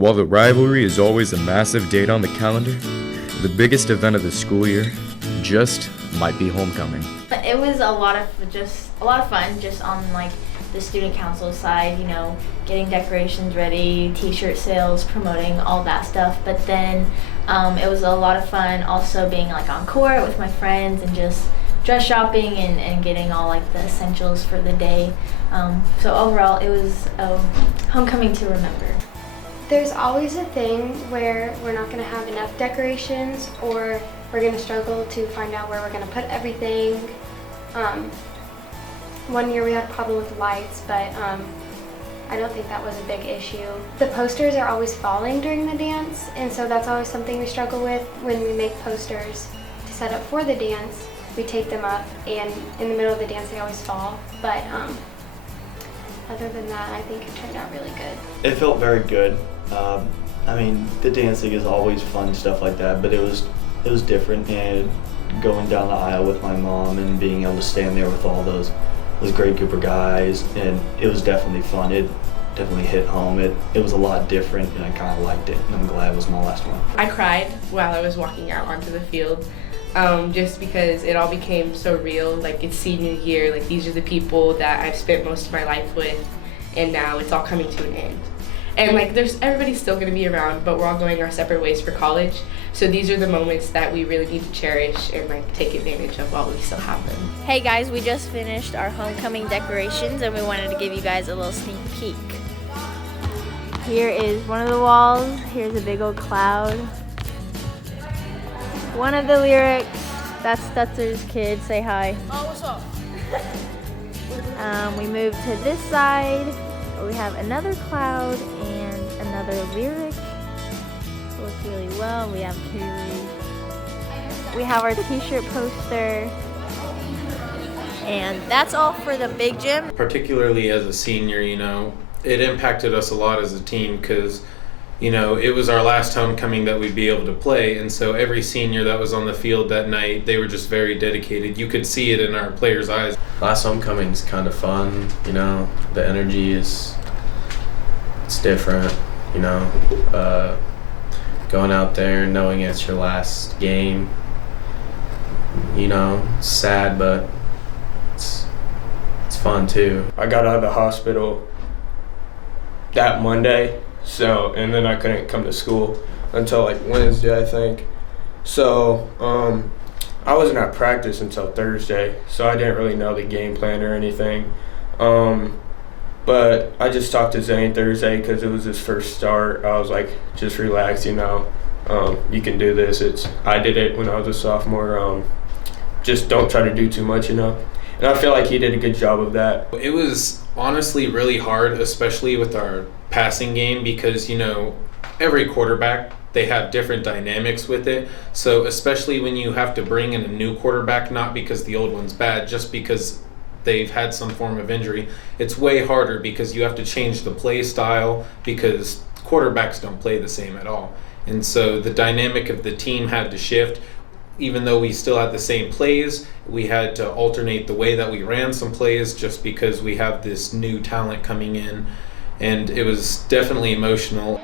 While the rivalry is always a massive date on the calendar, the biggest event of the school year just might be homecoming. It was a lot of fun just on like the student council side, getting decorations ready, t-shirt sales, promoting all that stuff. But then it was a lot of fun also being like on court with my friends and just dress shopping and getting all like the essentials for the day. So overall it was a homecoming to remember. There's always a thing where we're not going to have enough decorations, or we're going to struggle to find out where we're going to put everything. One year we had a problem with lights, but I don't think that was a big issue. The posters are always falling during the dance, and so that's always something we struggle with when we make posters to set up for the dance. We take them up, and in the middle of the dance they always fall. But other than that, I think it turned out really good. It felt very good. The dancing is always fun, stuff like that, but it was different, and going down the aisle with my mom and being able to stand there with all those great group of guys, and it was definitely fun. It definitely hit home. It was a lot different, and I kind of liked it, and I'm glad it was my last one. I cried while I was walking out onto the field, just because it all became so real. Like, it's senior year, like these are the people that I've spent most of my life with, and now it's all coming to an end. And like everybody's still gonna be around, but we're all going our separate ways for college. So these are the moments that we really need to cherish and like take advantage of while we still have them. Hey guys, we just finished our homecoming decorations and we wanted to give you guys a little sneak peek. Here is one of the walls. Here's a big old cloud. One of the lyrics, that's Stutzer's kid, say hi. Oh, what's up? We moved to this side. We have another cloud and another lyric. Works really well. We have Kaylee. We have our t-shirt poster. And that's all for the big gym. Particularly as a senior, it impacted us a lot as a team because, it was our last homecoming that we'd be able to play. And so every senior that was on the field that night, they were just very dedicated. You could see it in our players' eyes. Last homecoming's kind of fun, the energy it's different, going out there knowing it's your last game, it's sad, but it's fun too. I got out of the hospital that Monday, and then I couldn't come to school until like Wednesday, I think. So I wasn't at practice until Thursday, so I didn't really know the game plan or anything. But I just talked to Zane Thursday because it was his first start. I was like, just relax, you can do this. I did it when I was a sophomore. Just don't try to do too much, And I feel like he did a good job of that. It was honestly really hard, especially with our passing game, because, every quarterback, they have different dynamics with it. So especially when you have to bring in a new quarterback, not because the old one's bad, just because they've had some form of injury, it's way harder because you have to change the play style because quarterbacks don't play the same at all. And so the dynamic of the team had to shift. Even though we still had the same plays, we had to alternate the way that we ran some plays just because we have this new talent coming in. And it was definitely emotional.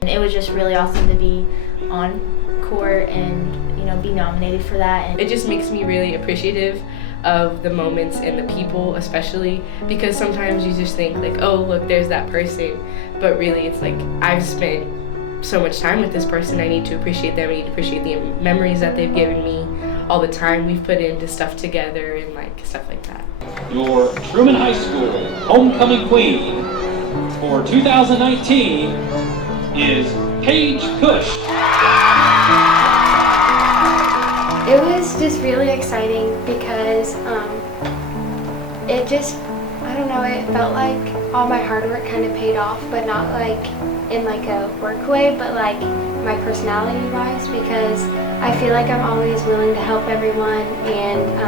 And it was just really awesome to be on court and, you know, be nominated for that. And It just makes me really appreciative of the moments and the people, especially because sometimes you just think like, oh, look, there's that person, but really it's like I've spent so much time with this person. I need to appreciate them. I need to appreciate the memories that they've given me, all the time we've put into stuff together, and like stuff like that. Your Truman High School homecoming queen for 2019 is Paige Cush. It was just really exciting because it just, I don't know, it felt like all my hard work kind of paid off, but not like in like a work way, but like my personality wise, because I feel like I'm always willing to help everyone, and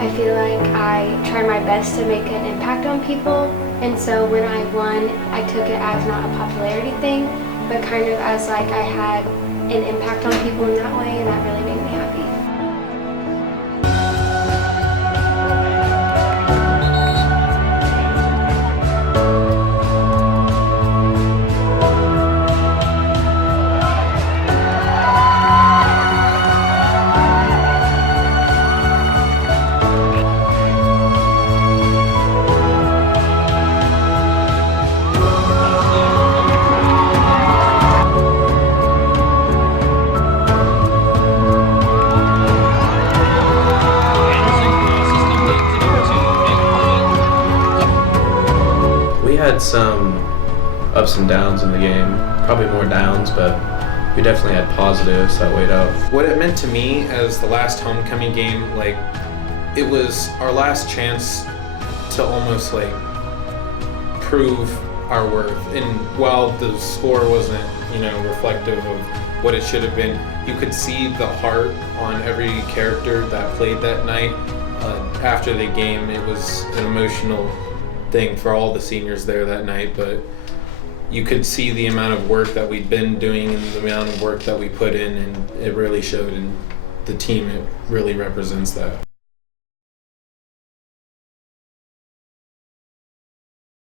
I feel like I try my best to make an impact on people. And so when I won, I took it as not a popularity thing, but kind of as like I had an impact on people in that way, and that really made me happy. We had some ups and downs in the game, probably more downs, but we definitely had positives that weighed out. What it meant to me as the last homecoming game, like, it was our last chance to almost like prove our worth. And while the score wasn't, you know, reflective of what it should have been, you could see the heart on every character that played that night. After the game, it was an emotional thing for all the seniors there that night, but you could see the amount of work that we'd been doing and the amount of work that we put in, and it really showed, and the team, it really represents that.